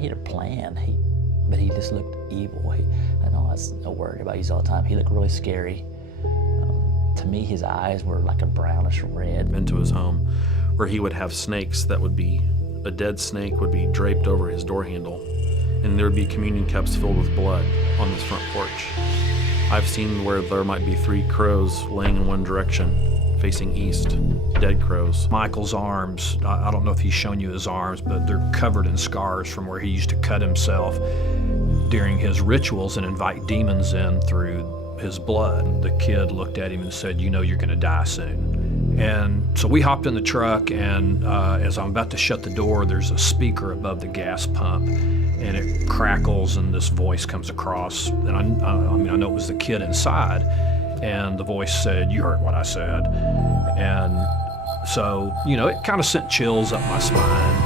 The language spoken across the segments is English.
he had a plan, but he just looked evil. I know that's a word about use all the time. He looked really scary. To me, his eyes were like a brownish red. Into his home, where he would have snakes that would be, a dead snake would be draped over his door handle, and there would be communion cups filled with blood on this front porch. I've seen where there might be 3 crows laying in one direction, facing east, dead crows. Michael's arms, I don't know if he's shown you his arms, but they're covered in scars from where he used to cut himself during his rituals and invite demons in through his blood. The kid looked at him and said, "You know you're gonna die soon." And so we hopped in the truck, and as I'm about to shut the door, there's a speaker above the gas pump, and it crackles, and this voice comes across, and I know it was the kid inside, and the voice said, "You heard what I said." And so, it kind of sent chills up my spine.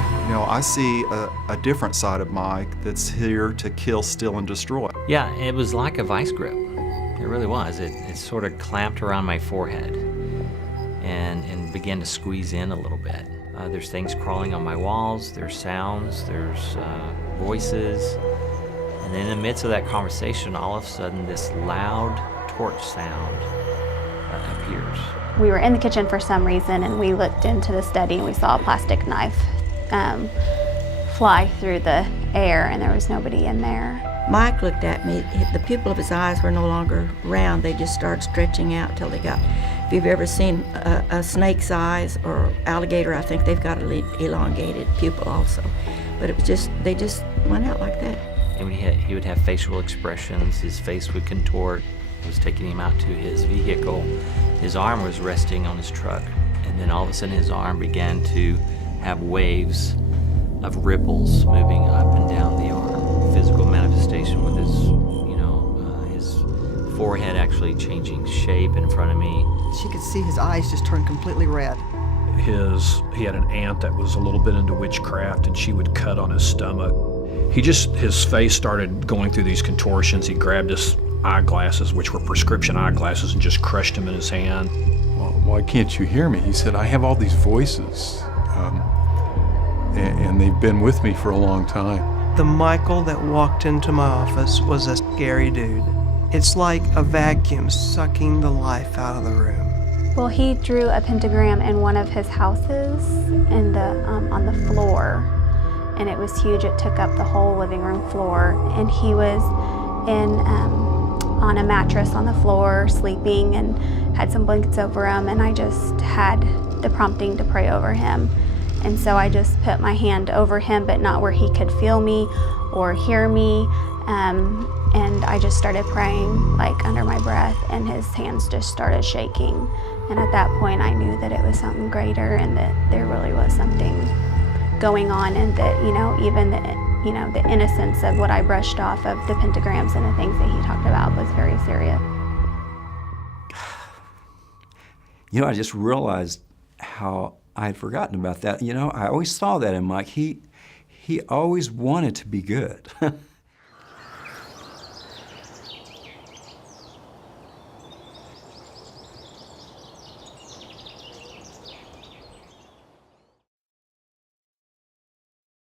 I see a different side of Mike that's here to kill, steal, and destroy. Yeah, it was like a vice grip. It really was. It sort of clamped around my forehead and began to squeeze in a little bit. There's things crawling on my walls, there's sounds, there's voices. And then in the midst of that conversation, all of a sudden this loud torch sound appears. We were in the kitchen for some reason, and we looked into the study and we saw a plastic knife fly through the air, and there was nobody in there. Mike looked at me. The pupil of his eyes were no longer round. They just started stretching out till they got, if you've ever seen a snake's eyes or alligator, I think they've got an elongated pupil also. But it was just, they just went out like that. And he would have facial expressions, his face would contort. I was taking him out to his vehicle. His arm was resting on his truck, and then all of a sudden his arm began to have waves of ripples moving up and down the arm. Physical manifestation with his forehead actually changing shape in front of me. She could see his eyes just turn completely red. He had an aunt that was a little bit into witchcraft, and she would cut on his stomach. His face started going through these contortions. He grabbed his eyeglasses, which were prescription eyeglasses, and just crushed them in his hand. "Well, why can't you hear me?" He said, "I have all these voices, and they've been with me for a long time." The Michael that walked into my office was a scary dude. It's like a vacuum sucking the life out of the room. Well, he drew a pentagram in one of his houses on the floor, and it was huge. It took up the whole living room floor, and he was on a mattress on the floor sleeping and had some blankets over him, and I just had the prompting to pray over him. And so I just put my hand over him, but not where he could feel me or hear me. And I just started praying like under my breath, and his hands just started shaking. And at that point I knew that it was something greater, and that there really was something going on, and that, even the innocence of what I brushed off of the pentagrams and the things that he talked about was very serious. I just realized how I had forgotten about that. I always saw that in Mike. He always wanted to be good.